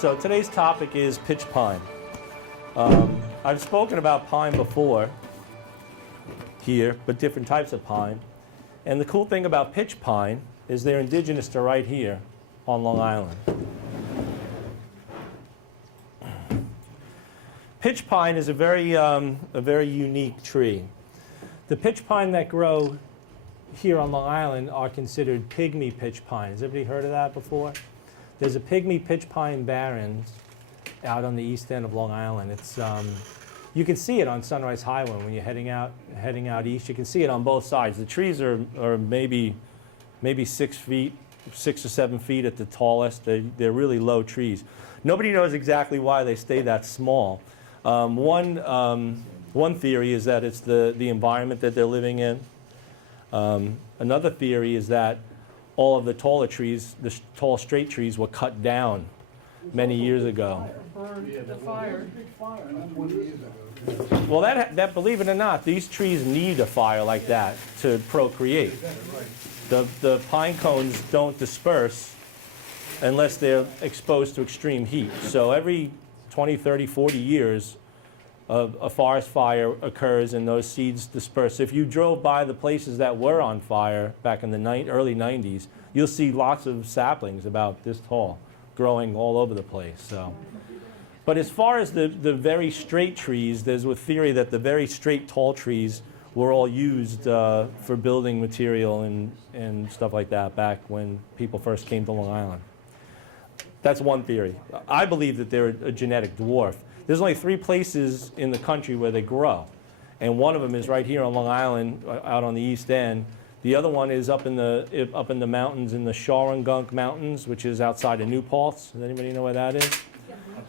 So today's topic is pitch pine. I've spoken about pine before here, but different types of pine. And the cool thing about pitch pine is they're indigenous to right here on Long Island. Pitch pine is a very unique tree. The pitch pine that grow here on Long Island are considered pygmy pitch pine. Has everybody heard of that before? There's a pygmy pitch pine barrens out on the east end of Long Island. It's you can see it on Sunrise Highway when you're heading out east. You can see it on both sides. The trees are maybe 6 feet, 6 or 7 feet at the tallest. They're really low trees. Nobody knows exactly why they stay that small. One theory is that it's the environment that they're living in. Another theory is that all of the taller trees, the tall straight trees, were cut down many years ago. Well, that believe it or not, these trees need a fire like that to procreate. The pine cones don't disperse unless they're exposed to extreme heat. So every 20, 30, 40 years, a forest fire occurs and those seeds disperse. If you drove by the places that were on fire back in the early 90s, you'll see lots of saplings about this tall growing all over the place. So. But as far as the very straight trees, there's a theory that the very straight tall trees were all used for building material and stuff like that back when people first came to Long Island. That's one theory. I believe that they're a genetic dwarf. There's only 3 places in the country where they grow, and one of them is right here on Long Island, out on the east end. The other one is up in the mountains, in the Shawangunk Mountains, which is outside of New Paltz. Does anybody know where that is?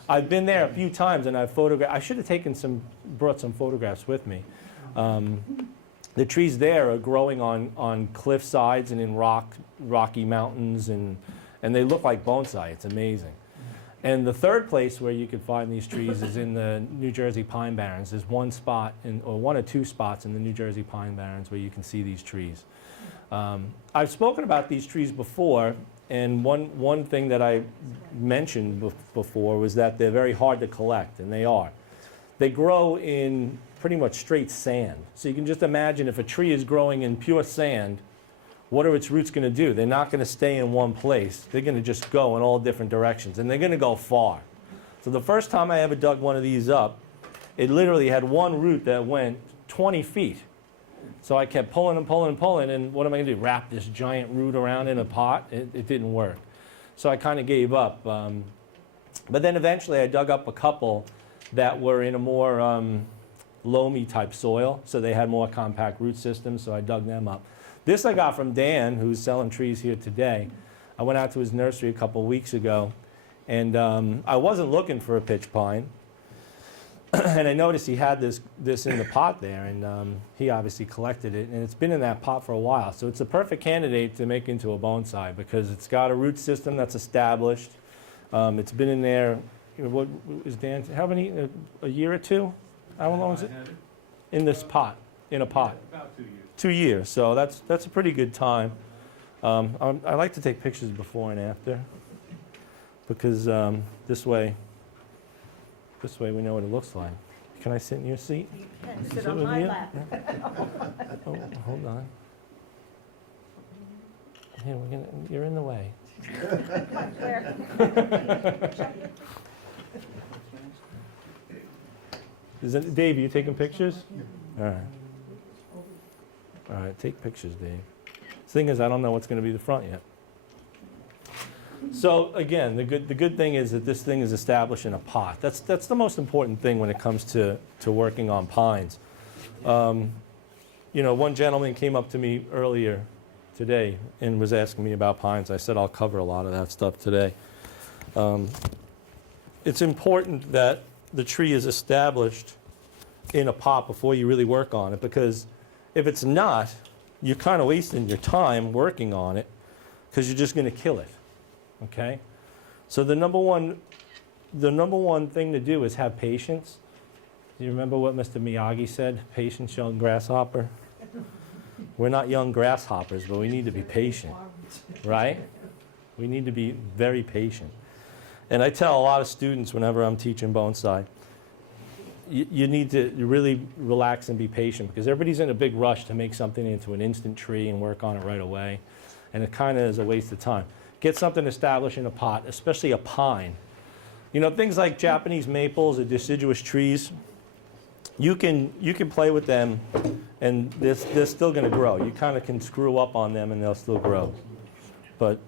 I've been there a few times, and I've photographed. I should have brought some photographs with me. The trees there are growing on cliff sides and in rocky mountains, and they look like bonsai. It's amazing. And the third place where you could find these trees is in the New Jersey Pine Barrens. There's one or two spots in the New Jersey Pine Barrens where you can see these trees. I've spoken about these trees before, and one thing that I mentioned before was that they're very hard to collect, and they are. They grow in pretty much straight sand. So you can just imagine if a tree is growing in pure sand, what are its roots going to do? They're not going to stay in one place. They're going to just go in all different directions, and they're going to go far. So the first time I ever dug one of these up, it literally had one root that went 20 feet. So I kept pulling and pulling and pulling, and what am I going to do? Wrap this giant root around in a pot? It didn't work. So I kind of gave up. But then eventually I dug up a couple that were in a more loamy type soil, so they had more compact root systems, so I dug them up. This I got from Dan, who's selling trees here today. I went out to his nursery a couple weeks ago, and I wasn't looking for a pitch pine. And I noticed he had this in the pot there, and he obviously collected it, and it's been in that pot for a while. So it's a perfect candidate to make into a bonsai because it's got a root system that's established. It's been in there, what is Dan, how many, a year or two? How long is it? In this pot, in a pot? About 2 years. 2 years, so that's a pretty good time. I like to take pictures before and after because this way we know what it looks like. Can I sit in your seat? You can sit on my lap. Oh, hold on. Here, you're in the way. Where? Dave, are you taking pictures? All right. All right, take pictures, Dave. The thing is, I don't know what's going to be the front yet. So again, the good thing is that this thing is established in a pot. That's the most important thing when it comes to working on pines. You know, one gentleman came up to me earlier today and was asking me about pines. I said I'll cover a lot of that stuff today. It's important that the tree is established in a pot before you really work on it, because if it's not, you're kind of wasting your time working on it because you're just going to kill it. Okay? So the number one thing to do is have patience. Do you remember what Mr. Miyagi said? Patience, young grasshopper. We're not young grasshoppers, but we need to be patient, right? We need to be very patient. And I tell a lot of students whenever I'm teaching bonsai, you need to really relax and be patient because everybody's in a big rush to make something into an instant tree and work on it right away. And it kind of is a waste of time. Get something established in a pot, especially a pine. You know, things like Japanese maples or deciduous trees, you can play with them and they're still going to grow. You kind of can screw up on them and they'll still grow. But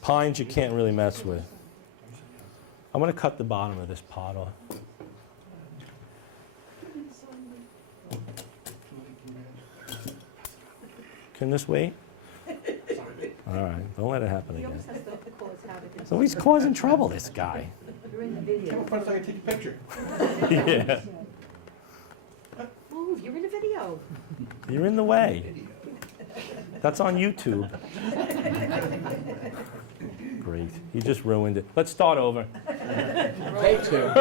pines you can't really mess with. I'm going to cut the bottom of this pot off. Can this wait? All right, don't let it happen He again. always has to cause havoc. So he's causing trouble, this guy. You're in the video. First, I can take a picture. Yeah, Move, you're in the video. you're in the way. That's on YouTube. Great, he just ruined it. Let's start over. Take two. I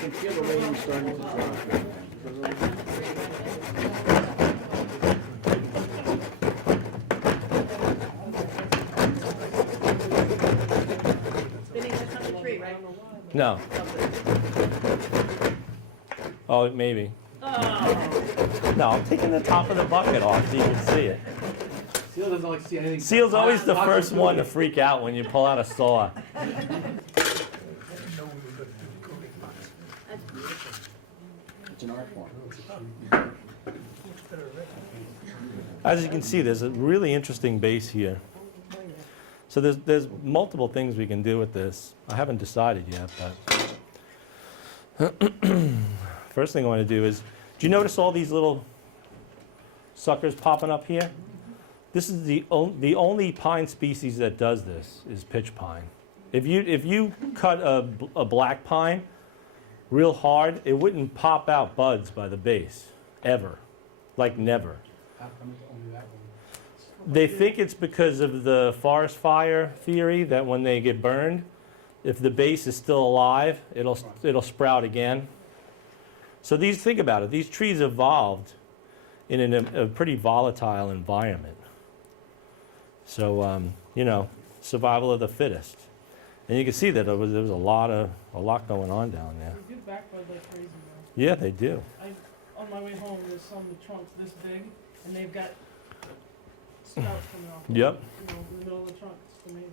can feel the rain starting to drop. Vinny, that's on the tree, right? No. Oh, maybe. Oh. No, I'm taking the top of the bucket off so you can see it. Seal doesn't like to see anything. Seal's always the first one to freak out when you pull out a saw. It's an art form. As you can see, there's a really interesting base here. So there's multiple things we can do with this. I haven't decided yet, but first thing I want to do is, do you notice all these little suckers popping up here? This is the only pine species that does this is pitch pine. If you cut a black pine real hard, it wouldn't pop out buds by the base, ever, like never. How come it's only that one? They think it's because of the forest fire theory that when they get burned, if the base is still alive, it'll sprout again. So think about it, these trees evolved in a pretty volatile environment. So, you know, survival of the fittest. And you can see that there was a lot going on down there. They do backbud like crazy, man. Yeah, they do. On my way home, there's some trunks this big, and they've got sprouts coming off. Yep. You know, in the middle of the trunk. It's amazing.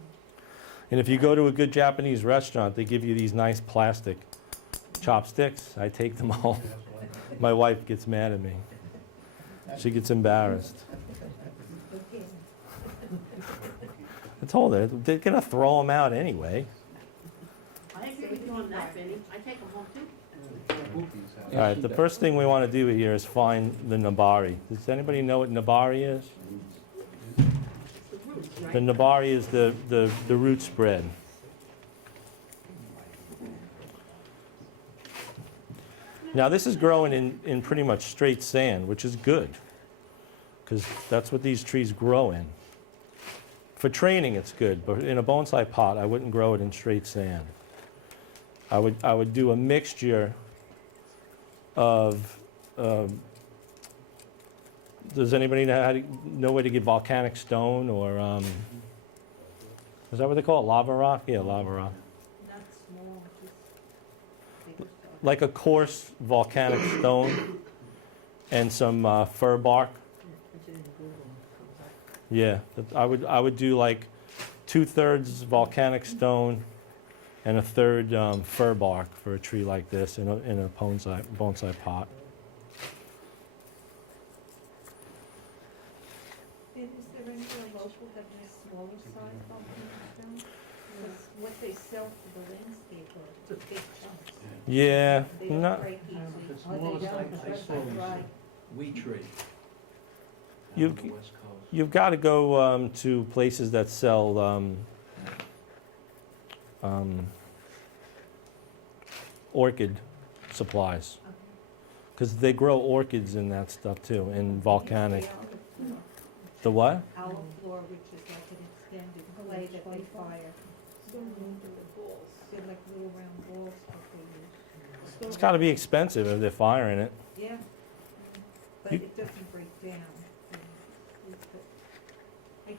And if you go to a good Japanese restaurant, they give you these nice plastic chopsticks. I take them all. My wife gets mad at me. She gets embarrassed. I told her, they're going to throw them out anyway. I agree with you on that, Vinny. I take them home too. All right, the first thing we want to do here is find the nabari. Does anybody know what nabari is? It's the roots, right? The nabari is the root spread. Now this is growing in pretty much straight sand, which is good, because that's what these trees grow in. For training it's good, but in a bonsai pot I wouldn't grow it in straight sand. I would do a mixture of, does anybody know where to get volcanic stone or, is that what they call it, lava rock? Yeah, lava rock. Not small, just bigger stuff. Like a coarse volcanic stone and some fir bark. Put it in Google, it comes up. Yeah, I would do like 2/3 volcanic stone and 1/3 fir bark for a tree like this in a bonsai pot. And is there any local that has smaller size volcanic stone? Because what they sell for the landscape are the big chunks. Yeah, They don't not, break easily. The smallest I saw was Right. wheat tree. You- On the West Coast. you've got to go to places that sell orchid supplies, because they grow orchids in that stuff too, in volcanic. The what? Olive floor, which is like an extended clay that they fire. They're like little round balls that they use. It's got to be expensive if they're firing it. Yeah, but You- it doesn't break down.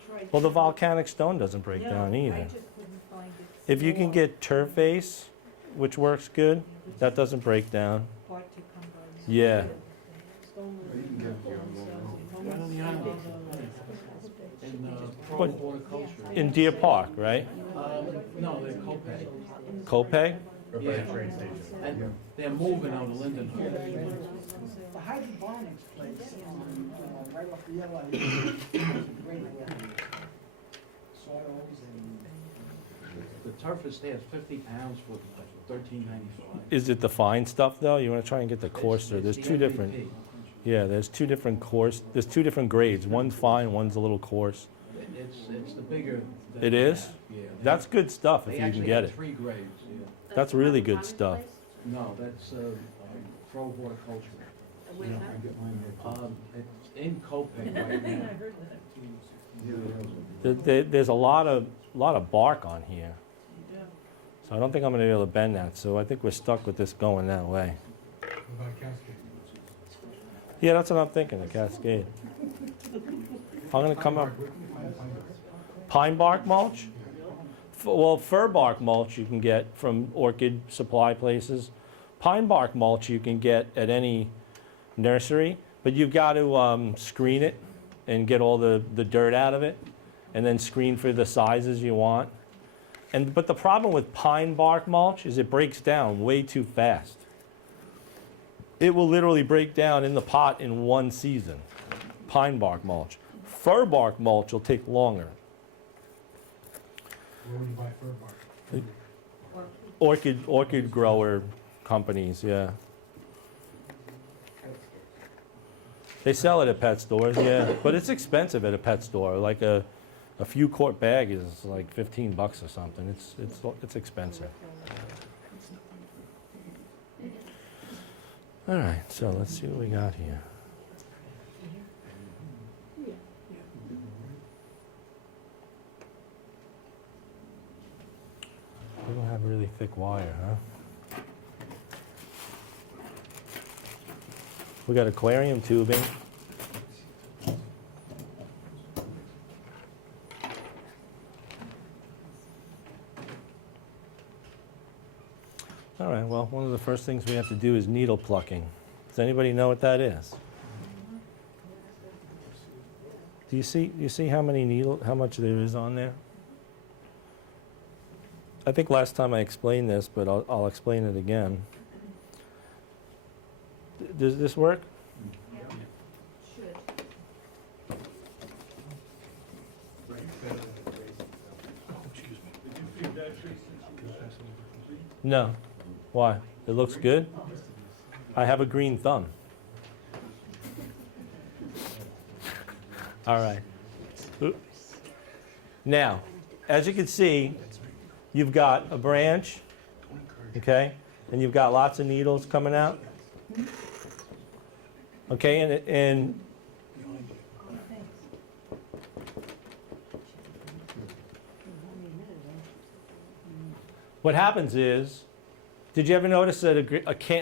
tried. Well, the to- volcanic stone doesn't break No, down I either. just couldn't find it. If you can small. get turf base, which works good, that doesn't break down. Hard to come by. Yeah. Stone You can get it here on Bonsai. Right on the island. In pro What? horticulture. In Deer Park, right? No, they're Copac. Copay? Yeah. And they're moving out of Linden. The hydroponics place, right off the yellow, great soils and. The turf is there, it's 50 pounds for $13.95. Is it the fine stuff though? You wanna try and get the coarser, there's two different, yeah, there's two different grades. One's fine, one's a little coarse. It's the bigger. that It they is? have, yeah. That's good stuff if They you can actually get have it. 3 grades, yeah. That's really good stuff. No, that's pro horticulture. Where's that? It's in Copac right now. There's a lot of bark on here. Yeah. So I don't think I'm gonna be able to bend that, so I think we're stuck with this going that way. Yeah, that's what I'm thinking, the cascade. I'm gonna come up. Pine bark mulch? Well, fir bark mulch you can get from orchid supply places. Pine bark mulch you can get at any nursery, but you've got to screen it and get all the dirt out of it, and then screen for the sizes you want. But the problem with pine bark mulch is it breaks down way too fast. It will literally break down in the pot in one season, pine bark mulch. Fir bark mulch will take longer. Where would you buy fir bark? Orchid grower companies, yeah. They sell it at pet stores, yeah, but it's expensive at a pet store. Like a few quart bag is like $15 or something. It's expensive. All right, so let's see what we got here. We don't have really thick wire, huh? We got aquarium tubing. All right, well, one of the first things we have to do is needle plucking. Does anybody know what that is? Do you see how much there is on there? I think last time I explained this, but I'll explain it again. Does this work? Should. No. Why? It looks good? I have a green thumb. All right. Oop. Now, as you can see, you've got a branch, okay, and you've got lots of needles coming out. Okay, and what happens is, did you ever notice that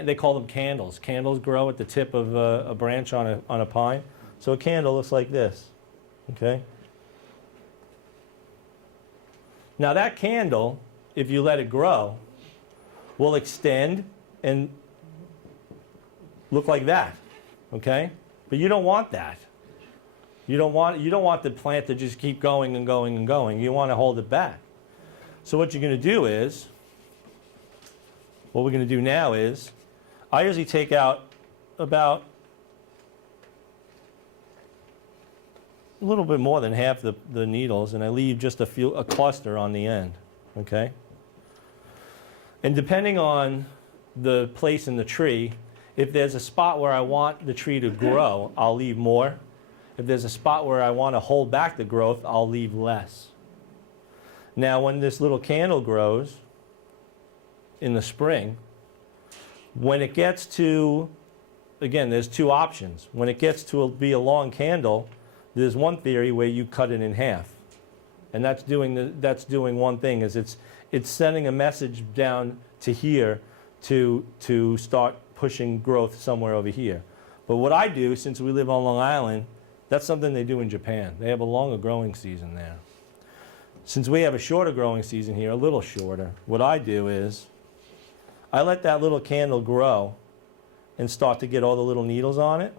they call them candles? Candles grow at the tip of a branch on a pine. So a candle looks like this, okay? Now that candle, if you let it grow, will extend and look like that, okay? But you don't want that. You don't want the plant to just keep going and going and going. You want to hold it back. So what you're going to do is, what we're going to do now is, I usually take out about a little bit more than half the needles, and I leave just a cluster on the end, okay? And depending on the place in the tree, if there's a spot where I want the tree to grow, I'll leave more. If there's a spot where I want to hold back the growth, I'll leave less. Now, when this little candle grows in the spring, when it gets to, again, there's two options. When it gets to be a long candle, there's one theory where you cut it in half. And that's doing one thing, is it's sending a message down to here to start pushing growth somewhere over here. But what I do, since we live on Long Island, That's something they do in Japan. They have a longer growing season there. Since we have a shorter growing season here, a little shorter, what I do is I let that little candle grow and start to get all the little needles on it,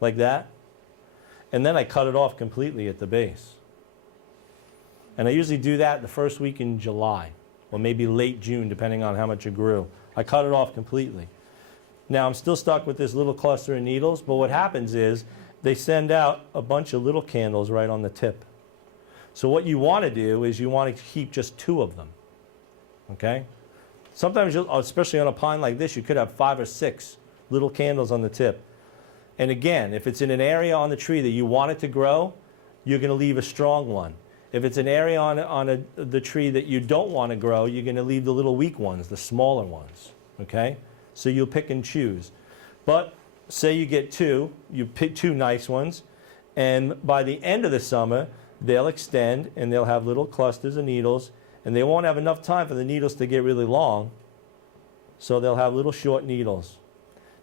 like that. And then I cut it off completely at the base. And I usually do that the first week in July, or maybe late June, depending on how much it grew. I cut it off completely. Now I'm still stuck with this little cluster of needles, but what happens is they send out a bunch of little candles right on the tip. So what you want to do is you want to keep just 2 of them, okay? Sometimes, especially on a pine like this, you could have 5 or 6 little candles on the tip. And again, if it's in an area on the tree that you want it to grow, you're going to leave a strong one. If it's an area on the tree that you don't want to grow, you're going to leave the little weak ones, the smaller ones, okay? So you'll pick and choose. But say you get 2, you pick 2 nice ones, and by the end of the summer, they'll extend and they'll have little clusters of needles, and they won't have enough time for the needles to get really long, so they'll have little short needles.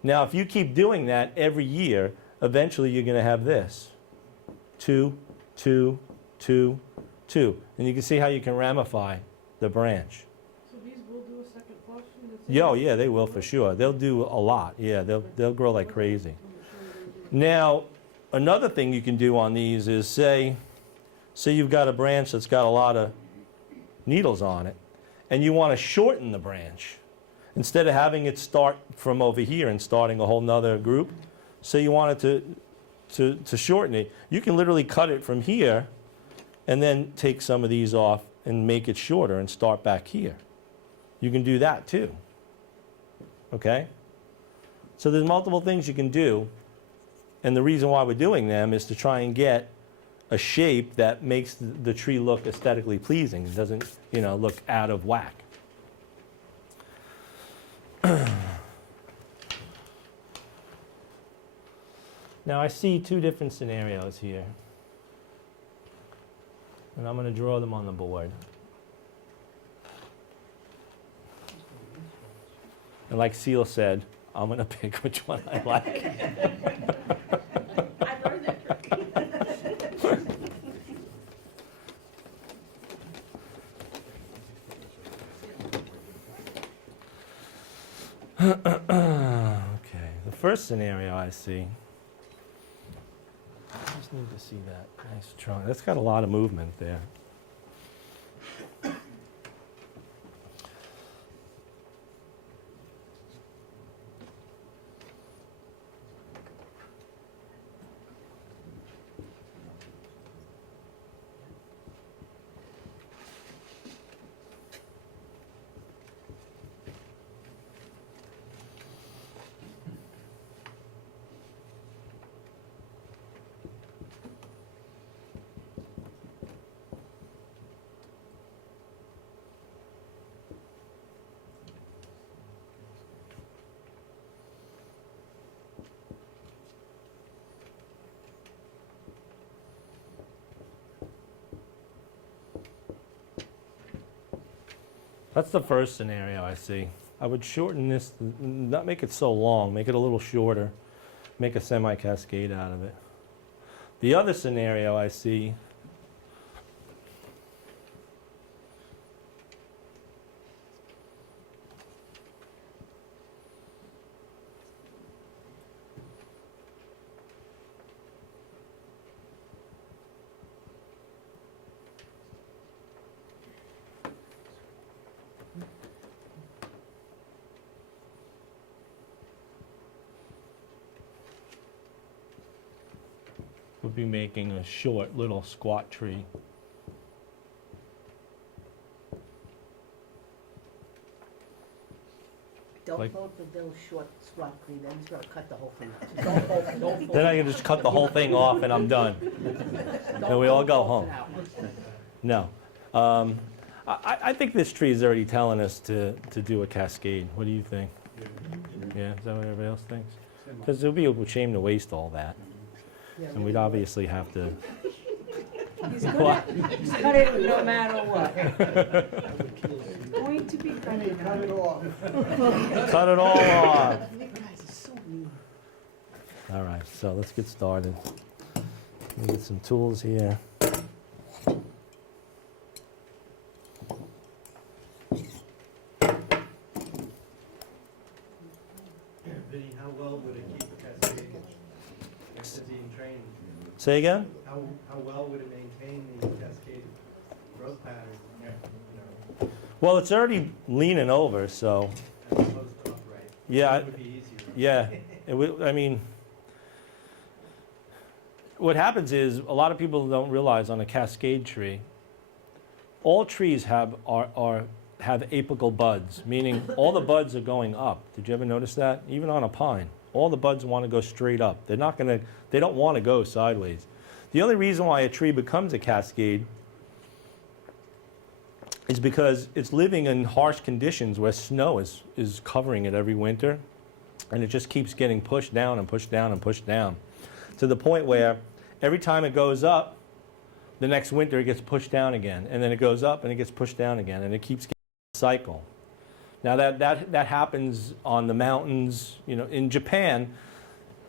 Now, if you keep doing that every year, eventually you're going to have this. 2, 2, 2, 2. And you can see how you can ramify the branch. So these will do a second flush? Yeah, they will for sure. They'll do a lot. Yeah, they'll grow like crazy. Now, another thing you can do on these is say you've got a branch that's got a lot of needles on it, and you want to shorten the branch. Instead of having it start from over here and starting a whole nother group, say you wanted to shorten it, you can literally cut it from here and then take some of these off and make it shorter and start back here. You can do that too, okay? So there's multiple things you can do, and the reason why we're doing them is to try and get a shape that makes the tree look aesthetically pleasing. It doesn't, look out of whack. Now I see 2 different scenarios here, and I'm going to draw them on the board. And like Seal said, I'm going to pick which one I like. I've heard that trick. Okay, the first scenario I see, I just need to see that nice trunk. That's got a lot of movement there. That's the first scenario I see. I would shorten this, not make it so long, make it a little shorter, make a semi-cascade out of it. The other scenario I see would be making a short little squat tree. Don't Like- vote for Bill's short squat tree, then he's gonna cut the whole thing out. Don't vote, don't vote. Then I can just cut the whole thing off and I'm done. And we all go home. No. I think this tree is already telling us to do a cascade. What do you think? Yeah, is that what everybody else thinks? Because it would be a shame to waste all that. And we'd obviously have to. He's gonna cut it no matter what. Going to be cutting. Cut it off. Cut it all off. You guys are so mean. All right, so let's get started. Let me get some tools here. Vinny, how well would it keep a cascade after being trained? Say again? How well would it maintain the cascade growth pattern? You know, Well, it's already leaning over, so as opposed to upright? yeah, It would be easier. yeah. I mean, what happens is a lot of people don't realize on a cascade tree, all trees have apical buds, meaning all the buds are going up. Did you ever notice that? Even on a pine, all the buds want to go straight up. They don't want to go sideways. The only reason why a tree becomes a cascade is because it's living in harsh conditions where snow is covering it every winter, and it just keeps getting pushed down and pushed down and pushed down to the point where every time it goes up, the next winter it gets pushed down again, and then it goes up and it gets pushed down again, and it keeps getting a cycle. Now that happens on the mountains, you know, in Japan.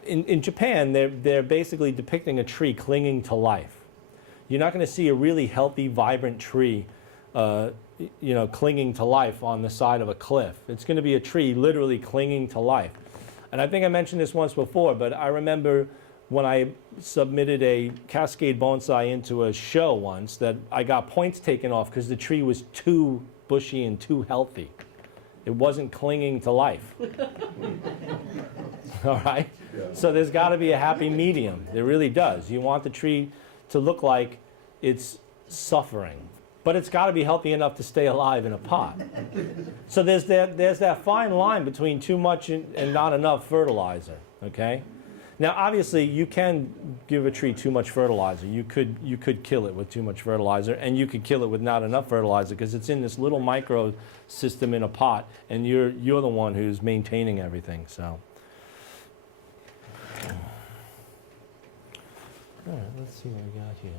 In Japan, they're basically depicting a tree clinging to life. You're not going to see a really healthy, vibrant tree, you know, clinging to life on the side of a cliff. It's going to be a tree literally clinging to life. And I think I mentioned this once before, but I remember when I submitted a cascade bonsai into a show once that I got points taken off because the tree was too bushy and too healthy. It wasn't clinging to life. All right? So there's got to be a happy medium. There really does. You want the tree to look like it's suffering, but it's got to be healthy enough to stay alive in a pot. So there's that fine line between too much and not enough fertilizer, okay? Now, obviously, you can give a tree too much fertilizer. You could kill it with too much fertilizer, and you could kill it with not enough fertilizer because it's in this little micro system in a pot, and you're the one who's maintaining everything. So, all right, let's see what we got here.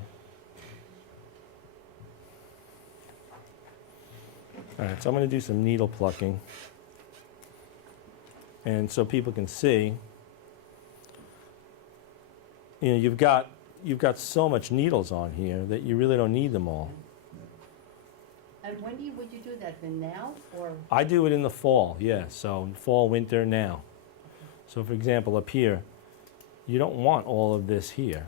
All right, so I'm going to do some needle plucking, and so people can see. You know, you've got so much needles on here that you really don't need them all. And when would you do that, then now, or? I do it in the fall, yeah, so fall, winter, now. So for example, up here, you don't want all of this here.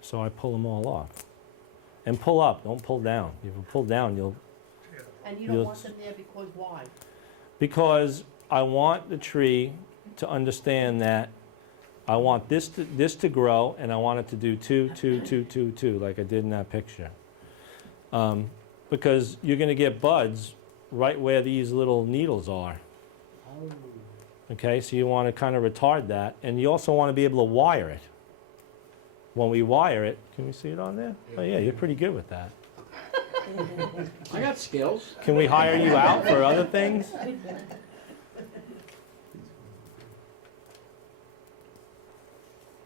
So I pull them all off. And pull up, don't pull down. If you pull down, you'll... And you don't want them there because why? Because I want the tree to understand that I want this to grow, and I want it to do 2, 2, 2, 2, 2, like I did in that picture. Because you're going to get buds right where these little needles are. Oh. Okay, so you want to kind of retard that, and you also want to be able to wire it. When we wire it, can we see it on there? Oh yeah, you're pretty good with that. I got skills. Can we hire you out for other things?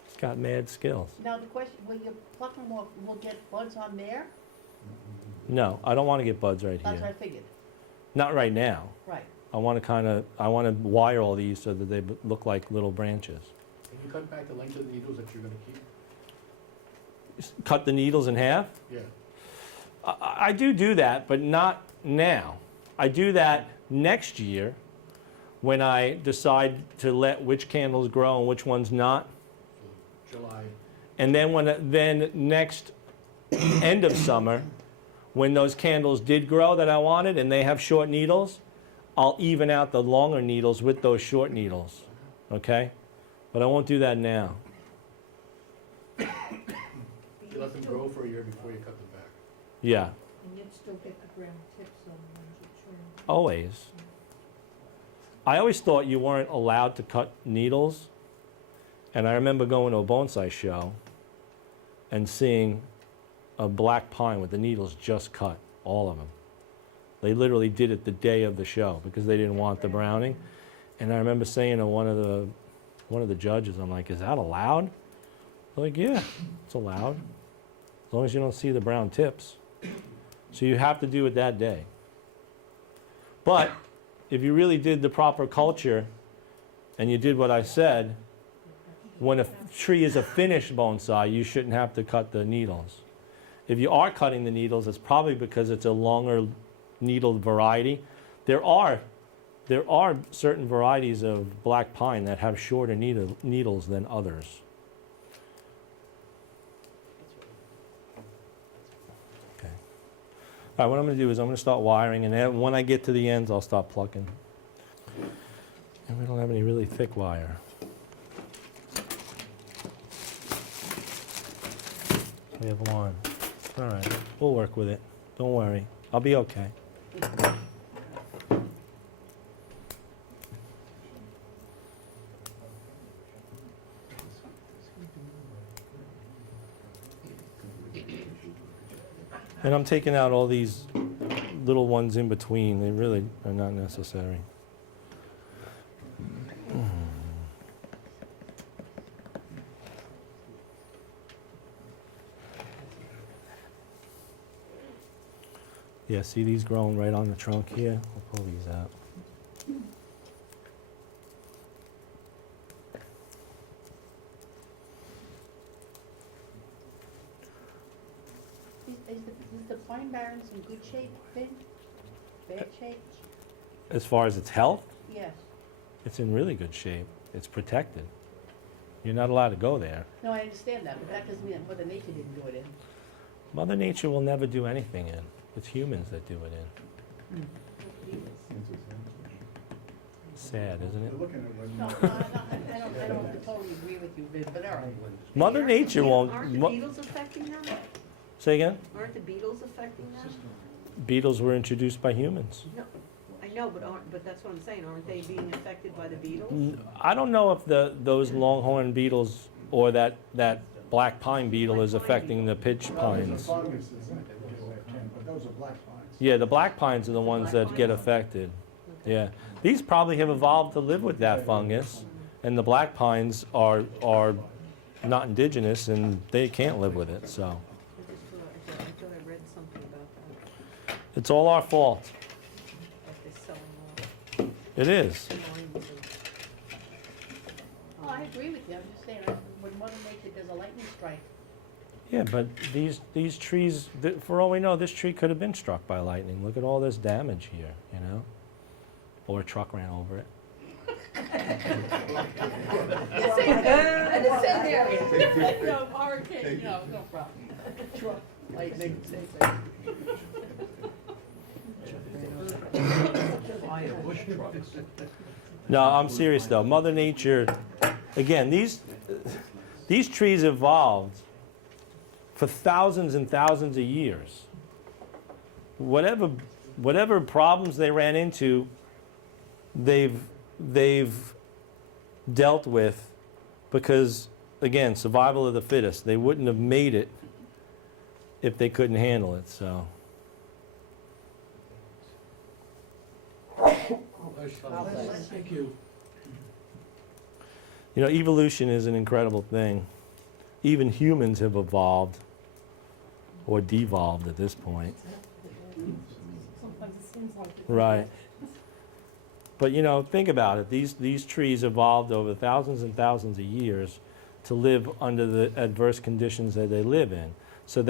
He's got mad skills. Now, the question, will you pluck them off, will get buds on there? No, I don't want to get buds right That's what I here. figured, Not right now. right. I want to wire all these so that they look like little branches. Can you cut back the length of the needles that you're gonna keep? Cut the needles in half? Yeah. I do that, but not now. I do that next year when I decide to let which candles grow and which ones not. So July. And then then next end of summer, when those candles did grow that I wanted and they have short needles, I'll even out the longer needles with those short needles, okay? But I won't do that now. You let them grow for a year before you cut them back. Yeah, And you'd still get the brown tips on the ones you trim. always. I always thought you weren't allowed to cut needles. And I remember going to a bonsai show and seeing a black pine with the needles just cut, all of them. They literally did it the day of the show because they didn't want the browning. And I remember saying to one of the judges, I'm like, is that allowed? They're like, yeah, it's allowed. As long as you don't see the brown tips. So you have to do it that day. But if you really did the proper culture and you did what I said, When a tree is a finished bonsai, you shouldn't have to cut the needles. If you are cutting the needles, it's probably because it's a longer needled variety. There are certain varieties of black pine that have shorter needles than others. Okay. All right, what I'm going to do is I'm going to start wiring, and then when I get to the ends, I'll start plucking. And we don't have any really thick wire. We have one. All right, we'll work with it. Don't worry. I'll be okay. And I'm taking out all these little ones in between. They really are not necessary. Yeah, see these growing right on the trunk here? I'll pull these out. Is the pine barrens in good shape, Vin? Bad shape? As far as its health, Yes. it's in really good shape. It's protected. You're not allowed to go there. No, I understand that, but that doesn't mean that Mother Nature didn't do it in. Mother Nature will never do anything in. It's humans that do it in. Sad, isn't it? No, I don't totally agree with you, Vin, but all right. Mother Nature won't. Aren't the beetles affecting them? Say again? Aren't the beetles affecting them? Beetles were introduced by humans. No, I know, but that's what I'm saying, aren't they being affected by the beetles? I don't know if those longhorn beetles or that black pine beetle is affecting the pitch pines. Those are black pines. Yeah, the black pines are the ones that get affected. Yeah. These probably have evolved to live with that fungus, and the black pines are not indigenous and they can't live with it, so. I thought I read something about that, It's all our fault. like they're selling It is. lines Oh, I agree with you, I'm just saying, when Mother Nature does a lightning strike, Yeah, but these trees, for all we know, this tree could have been struck by lightning. Look at all this damage here, you know? Or a truck ran over it. it's in there, and it's in there. No, hurricane, no problem. Truck, lightning, same thing. No, I'm serious though. Mother Nature, again, these trees evolved for thousands and thousands of years. Whatever problems they ran into, they've dealt with because, again, survival of the fittest. They wouldn't have made it if they couldn't handle it, so. Thank you. You know, evolution is an incredible thing. Even humans have evolved or devolved at this point. Sometimes it seems like it. Right. But you know, think about it. These trees evolved over thousands and thousands of years to live under the adverse conditions that they live in. So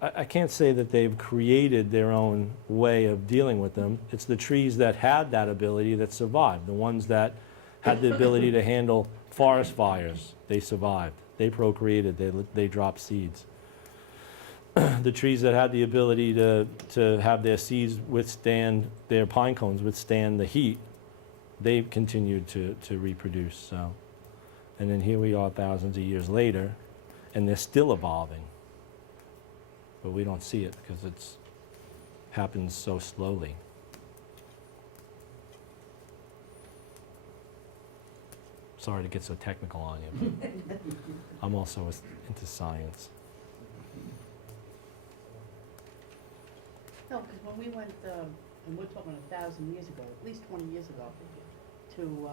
I can't say that they've created their own way of dealing with them. It's the trees that had that ability that survived. The ones that had the ability to handle forest fires, they survived. They procreated, they dropped seeds. The trees that had the ability to have their seeds withstand, their pine cones withstand the heat, they continued to reproduce. So, and then here we are thousands of years later, and they're still evolving. But we don't see it because it's happens so slowly. Sorry to get so technical on you, but I'm also into science. No, because when we went, and we're talking 1,000 years ago, at least 20 years ago, to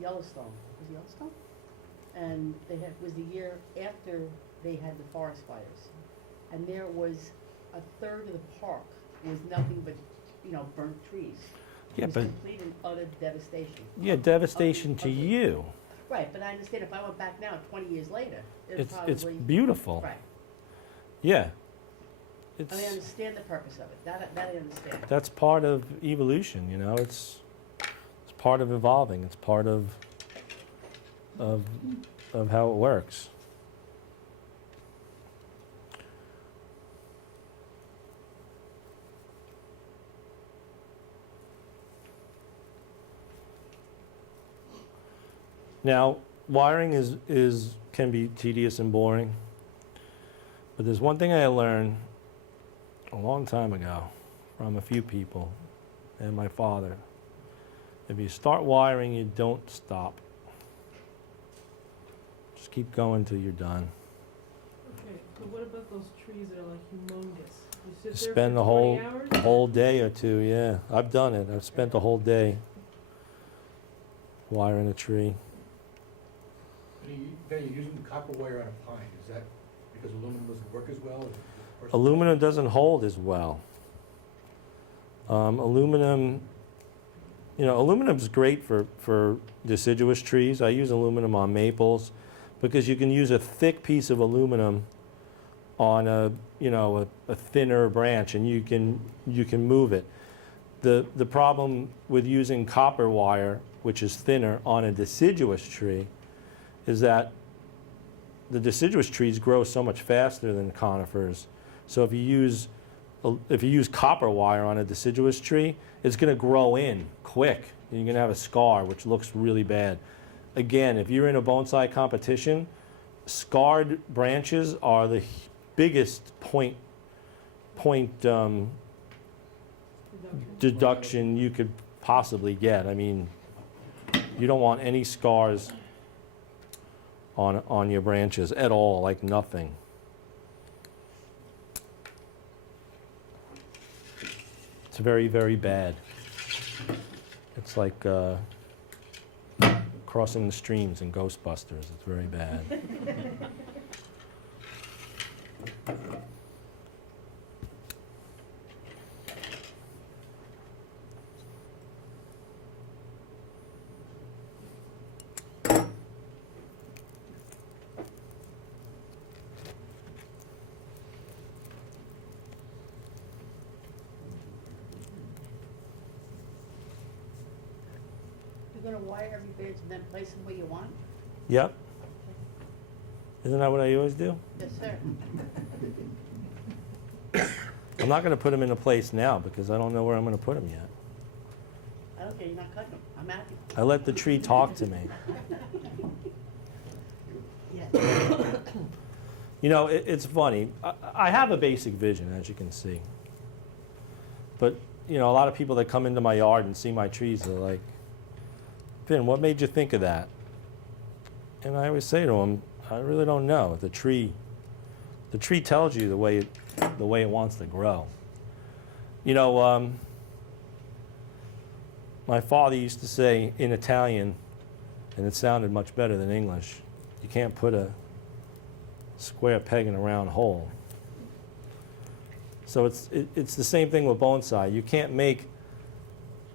Yellowstone, was it Yellowstone? And was the year after they had the forest fires. And there was a third of the park was nothing but, burnt trees. Yeah, It was but, complete and utter devastation. yeah, devastation to Ugly. you. Right, but I understand if I went back now, 20 years later, It's probably, beautiful. right. Yeah. I It's, mean, I understand the purpose of it, that I understand. that's part of evolution, you know, it's part of evolving, it's part of how it works. Now, wiring can be tedious and boring, but there's one thing I learned a long time ago from a few people and my father. If you start wiring, you don't stop. Just keep going till you're done. Okay, so what about those trees that are like humongous? You sit there Spend for the 20 hours? whole day or two, yeah. I've done it. I've spent the whole day wiring a tree. You're using copper wire on a pine, is that because aluminum doesn't work as well? Aluminum doesn't hold as well. Aluminum, you know, aluminum's great for deciduous trees. I use aluminum on maples because you can use a thick piece of aluminum on a thinner branch, and you can move it. The problem with using copper wire, which is thinner, on a deciduous tree, is that the deciduous trees grow so much faster than conifers. So if you use copper wire on a deciduous tree, it's going to grow in quick. And you're going to have a scar, which looks really bad. Again, if you're in a bonsai competition, scarred branches are the biggest point deduction you could possibly get. I mean, you don't want any scars on your branches at all, like nothing. It's very, very bad. It's like crossing the streams in Ghostbusters. It's very bad. You're gonna wire every branch and then place them where you want? Yep. Isn't that what I always do? Yes, sir. I'm not going to put them in a place now because I don't know where I'm going to put them yet. I don't care, you're not cutting them, I'm happy. I let the tree talk to me. Yeah. You know, it's funny. I have a basic vision, as you can see. But, you know, a lot of people that come into my yard and see my trees are like, Vin, what made you think of that? And I always say to them, I really don't know. The tree tells you the way it wants to grow. You know, my father used to say in Italian, and it sounded much better than English, you can't put a square peg in a round hole. So it's the same thing with bonsai. You can't make,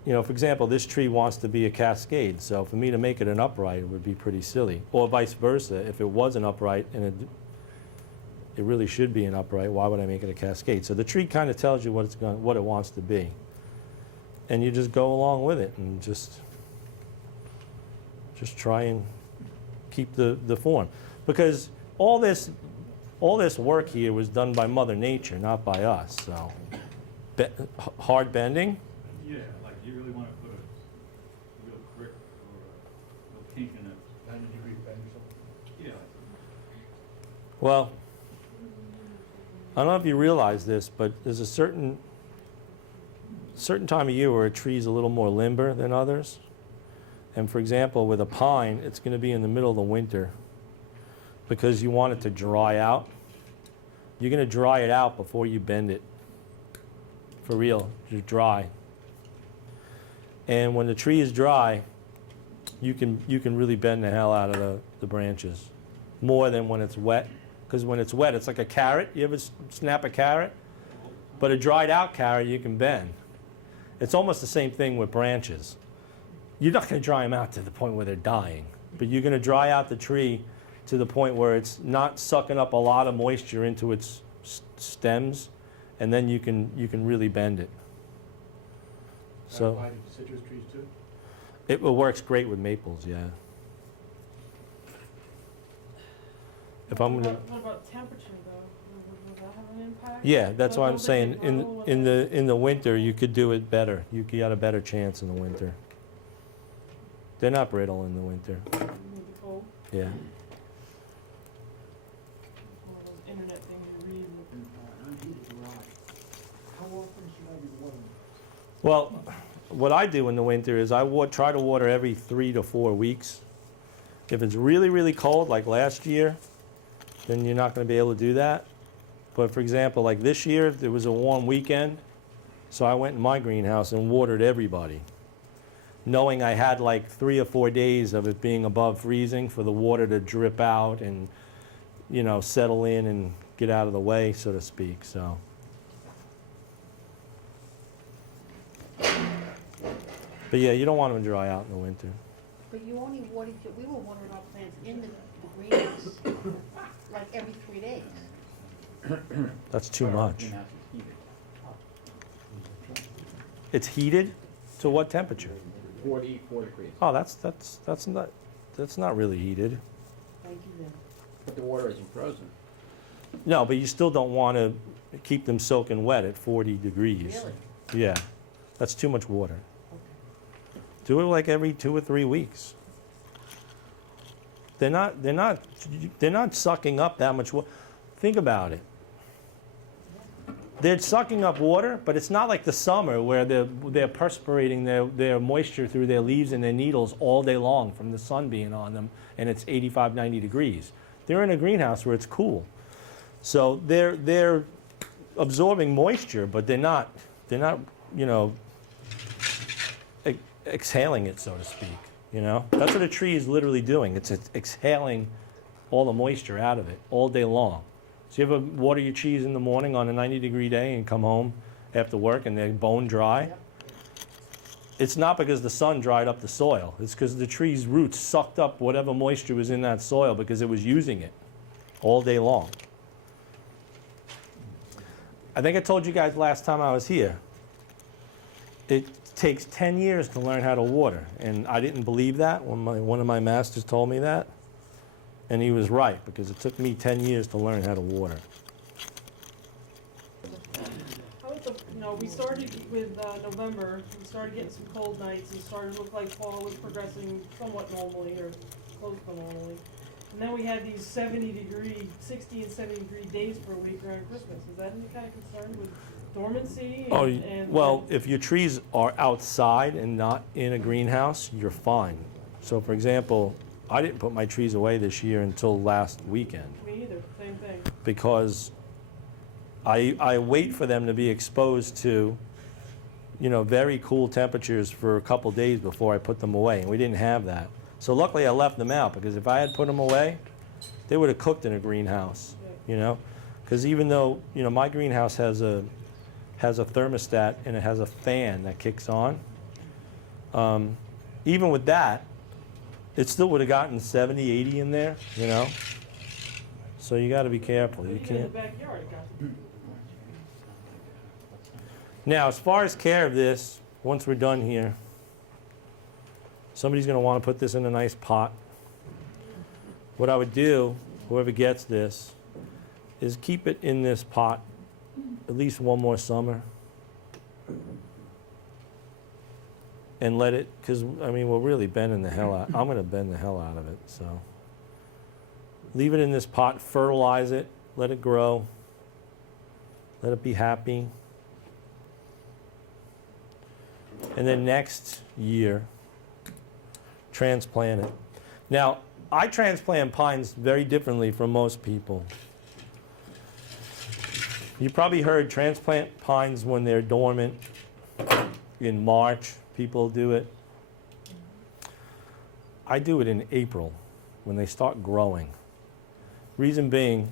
you know, for example, this tree wants to be a cascade. So for me to make it an upright, it would be pretty silly. Or vice versa. If it was an upright and it really should be an upright, why would I make it a cascade? So the tree kind of tells you what it wants to be. And you just go along with it and just try and keep the form. Because all this work here was done by Mother Nature, not by us. So hard bending. Yeah, like you really want to put a real crick or a kink in it. 90-degree bend or something? Yeah. Well, I don't know if you realize this, but there's a certain time of year where a tree's a little more limber than others. And for example, with a pine, it's going to be in the middle of the winter because you want it to dry out. You're going to dry it out before you bend it. For real, just dry. And when the tree is dry, you can really bend the hell out of the branches more than when it's wet. Because when it's wet, it's like a carrot. You ever snap a carrot? But a dried out carrot you can bend. It's almost the same thing with branches. You're not going to dry them out to the point where they're dying, but you're going to dry out the tree to the point where it's not sucking up a lot of moisture into its stems, and then you can really bend it. So Apply to citrus trees too? it works great with maples, yeah. If I'm gonna, What about temperature though? Would that have an impact? yeah, that's So why I I'm don't think saying they grow when in the winter you could do it better. You got a better chance in the winter. They're not brittle in the winter. they need the cold. Yeah. One of those internet things you read. Unheated garage. How often should I be watering? Well, what I do in the winter is I try to water every 3 to 4 weeks. If it's really, really cold, like last year, then you're not going to be able to do that. But for example, like this year, there was a warm weekend, so I went in my greenhouse and watered everybody, knowing I had like 3 or 4 days of it being above freezing for the water to drip out and, you know, settle in and get out of the way, so to speak. So. But yeah, you don't want them to dry out in the winter. But you only watered, we were watering our plants in the greenhouse, like every 3 days. That's too Our much. greenhouse is heated. It's heated to what temperature? 44 degrees. Oh, that's not really heated. Thank you then. But the water isn't frozen. No, but you still don't want to keep them soaking wet at 40 degrees. Really? Yeah, that's too much water. Okay. Do it like every 2 or 3 weeks. They're not sucking up that much water. Think about it. They're sucking up water, but it's not like the summer where they're perspirating their moisture through their leaves and their needles all day long from the sun being on them, and it's 85, 90 degrees. They're in a greenhouse where it's cool. So they're absorbing moisture, but they're not, you know, exhaling it, so to speak. You know, that's what a tree is literally doing. It's exhaling all the moisture out of it all day long. So you ever water your trees in the morning on a 90-degree day and come home after work and they're bone dry? Yep. It's not because the sun dried up the soil. It's because the tree's roots sucked up whatever moisture was in that soil because it was using it all day long. I think I told you guys last time I was here, it takes 10 years to learn how to water. And I didn't believe that when one of my masters told me that. And he was right, because it took me 10 years to learn how to water. How about the, we started with November, we started getting some cold nights, and started to look like fall was progressing somewhat normally, or close to normally. And then we had these 60 and 70 degree days per week around Christmas. Is that any kind of concern with dormancy? Well, if your trees are outside and not in a greenhouse, you're fine. So for example, I didn't put my trees away this year until last weekend Me either, same thing. because I wait for them to be exposed to, you know, very cool temperatures for a couple days before I put them away, and we didn't have that. So luckily I left them out, because if I had put them away, they would have cooked in a greenhouse, you know? Because even though, you know, my greenhouse has a thermostat and it has a fan that kicks on, even with that, it still would have gotten 70, 80 in there, you know? So you got to be careful. You Even in can't. the backyard, it got to Now, as far as care of this, once we're done here, somebody's going to want to put this in a nice pot. What I would do, whoever gets this, is keep it in this pot at least one more summer. And let it, because, I mean, we're really bending the hell out. I'm going to bend the hell out of it, so. Leave it in this pot, fertilize it, let it grow, let it be happy. And then next year, transplant it. Now, I transplant pines very differently from most people. You probably heard transplant pines when they're dormant in March. People do it. I do it in April when they start growing. Reason being,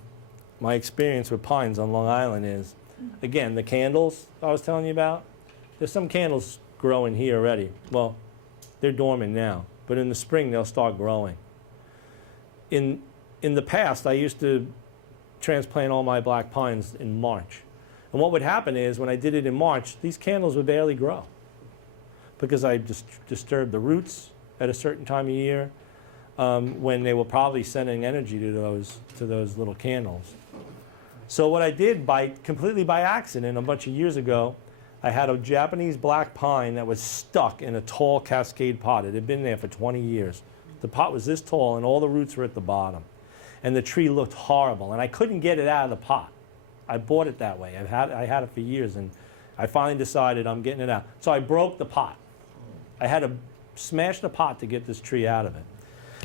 my experience with pines on Long Island is, again, the candles I was telling you about, There's some candles growing here already. Well, they're dormant now, but in the spring they'll start growing. In the past, I used to transplant all my black pines in March. And what would happen is when I did it in March, these candles would barely grow because I just disturbed the roots at a certain time of year when they were probably sending energy to those little candles. So what I did completely by accident a bunch of years ago, I had a Japanese black pine that was stuck in a tall cascade pot. It had been there for 20 years. The pot was this tall and all the roots were at the bottom. And the tree looked horrible and I couldn't get it out of the pot. I bought it that way. I had it for years and I finally decided I'm getting it out. So I broke the pot. I had to smash the pot to get this tree out of it.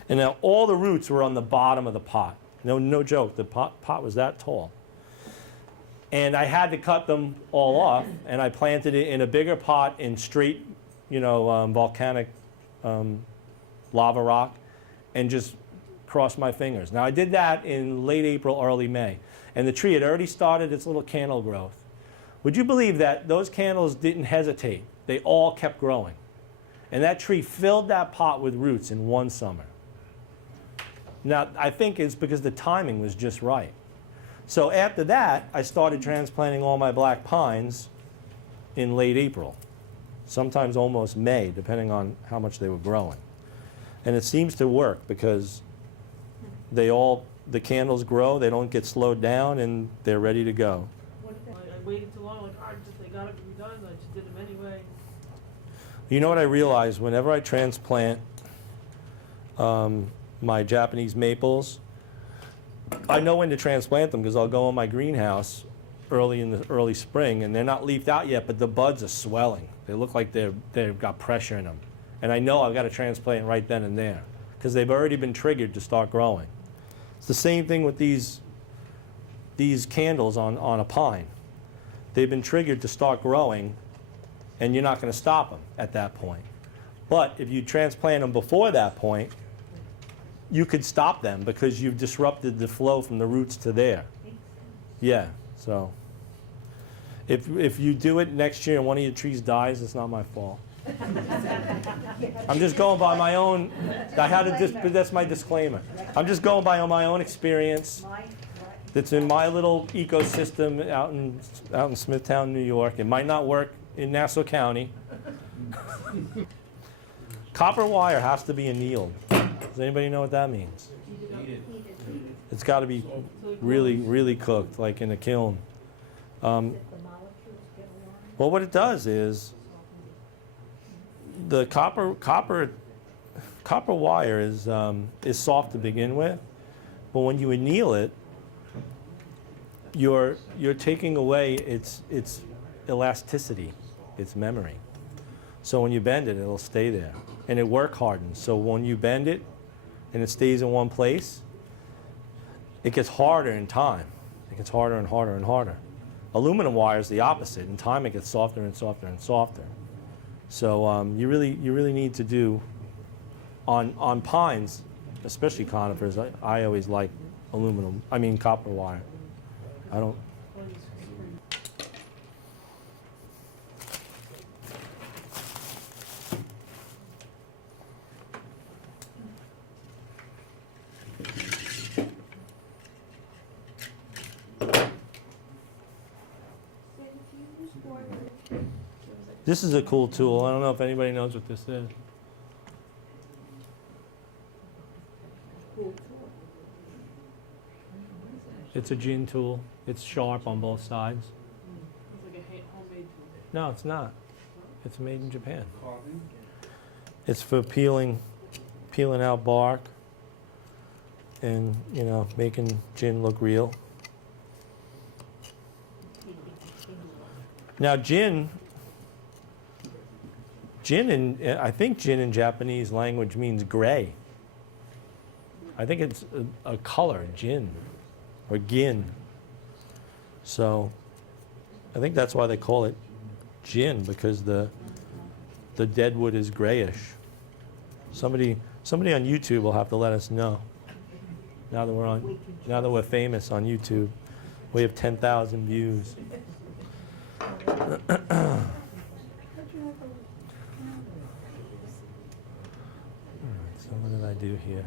And now all the roots were on the bottom of the pot. No joke, the pot was that tall. And I had to cut them all off, and I planted it in a bigger pot in straight, volcanic lava rock, and just crossed my fingers. Now I did that in late April, early May, and the tree had already started its little candle growth. Would you believe that those candles didn't hesitate? They all kept growing. And that tree filled that pot with roots in one summer. Now, I think it's because the timing was just right. So after that, I started transplanting all my black pines in late April, sometimes almost May, depending on how much they were growing. And it seems to work because the candles grow, they don't get slowed down, and they're ready to go. I waited too long, they gotta be done, I just did them anyway. You know what I realized? Whenever I transplant my Japanese maples, I know when to transplant them because I'll go in my greenhouse in the early spring and they're not leafed out yet, but the buds are swelling. They look like they've got pressure in them. And I know I've got to transplant right then and there because they've already been triggered to start growing. It's the same thing with these candles on a pine. They've been triggered to start growing and you're not going to stop them at that point. But if you transplant them before that point, you could stop them because you've disrupted the flow from the roots to there. Yeah, so if you do it next year and one of your trees dies, it's not my fault. I'm just going by my own, that's my disclaimer. I'm just going by my own experience that's in my little ecosystem out in Smithtown, New York. It might not work in Nassau County. Copper wire has to be annealed. Does anybody know what that means? It's got to be really, really cooked, like in a kiln. Well, what it does is the copper wire is soft to begin with, but when you anneal it, you're taking away its elasticity, its memory. So when you bend it, it'll stay there, and it work hardens. So when you bend it, and it stays in one place, it gets harder in time. It gets harder and harder and harder. Aluminum wire is the opposite. In time, it gets softer and softer and softer. So you really need to do, on pines, especially conifers, I always like copper wire. I don't. This is a cool tool. I don't know if anybody knows what this is. It's a gin tool. It's sharp on both sides. It's like a homemade tool. No, it's not. It's made in Japan. It's for peeling out bark and, making gin look real. Now, I think gin in Japanese language means gray. I think it's a color, gin, or gin. So I think that's why they call it gin, because the dead wood is grayish. Somebody on YouTube will have to let us know. Now that we're famous on YouTube, we have 10,000 views. So what did I do here?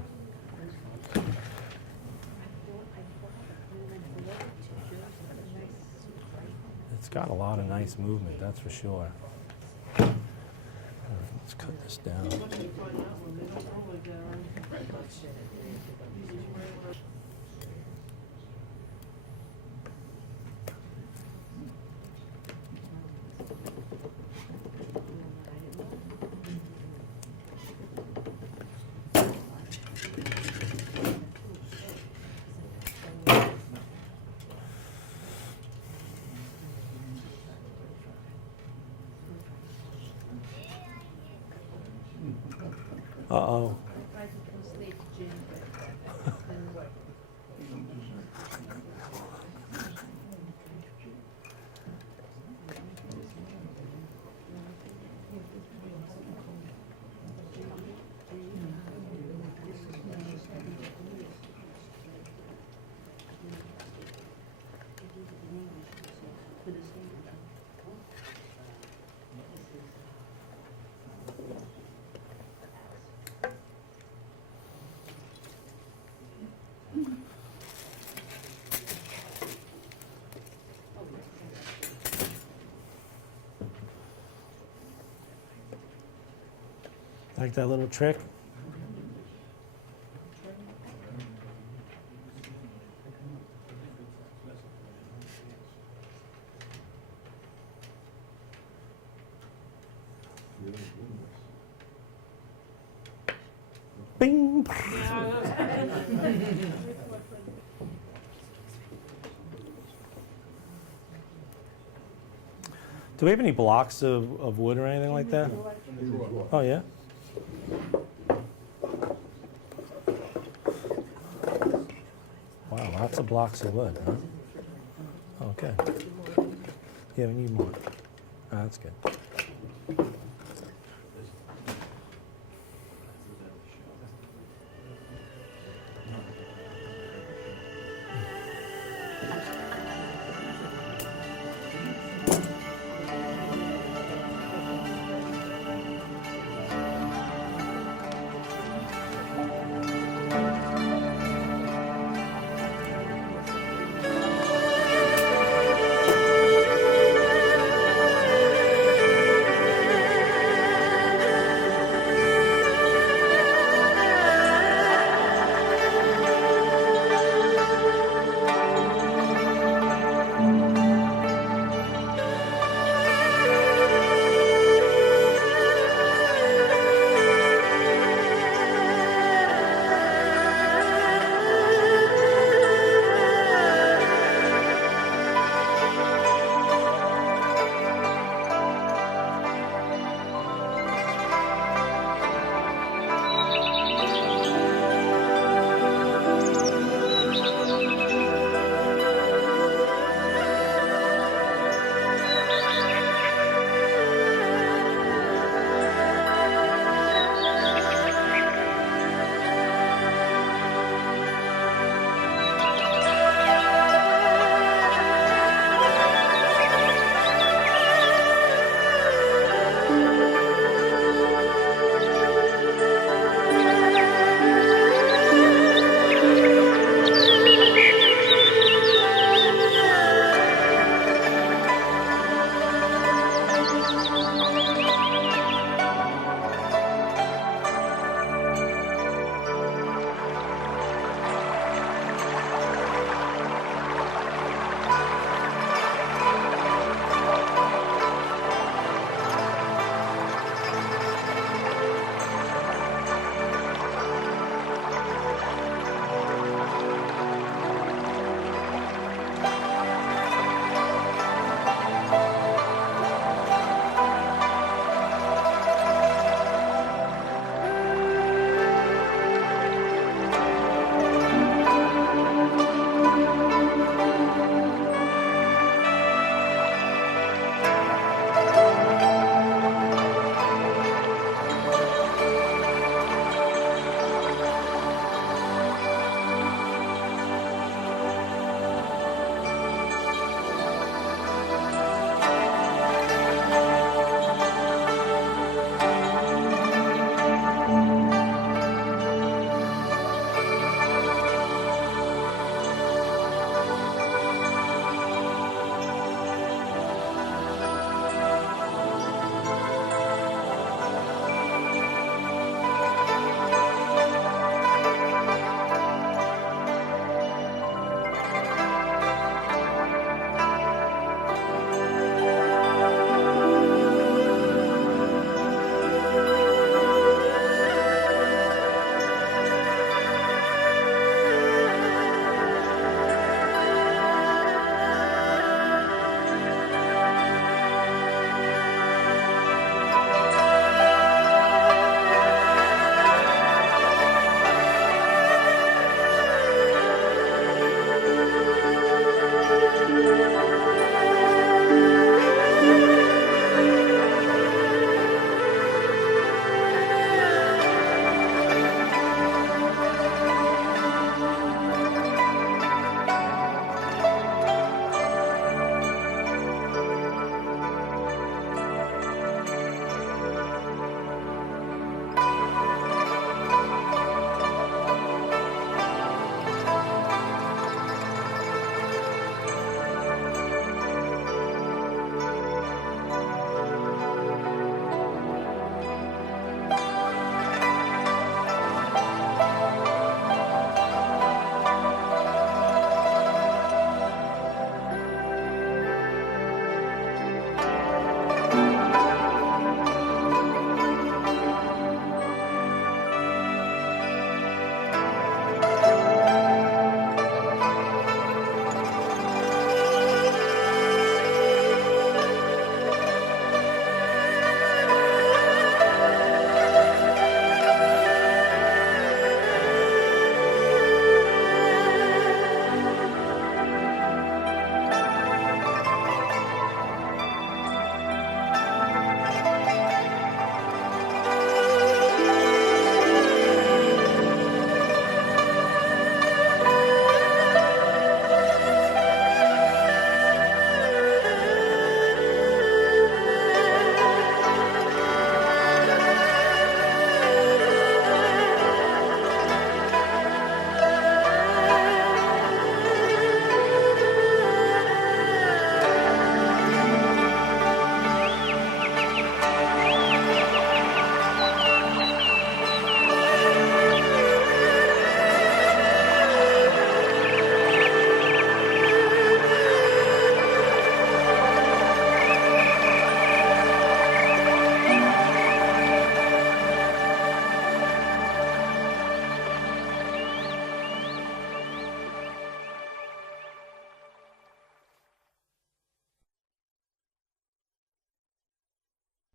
It's got a lot of nice movement, that's for sure. All right, let's cut this down. Once you find that one, they don't roll like that, right? Usually regular. Uh-oh. Like that little trick? Bing! Do we have any blocks of wood or anything like that? Oh, yeah? Wow, lots of blocks of wood, huh? Okay. Yeah, we need more. Ah, that's good.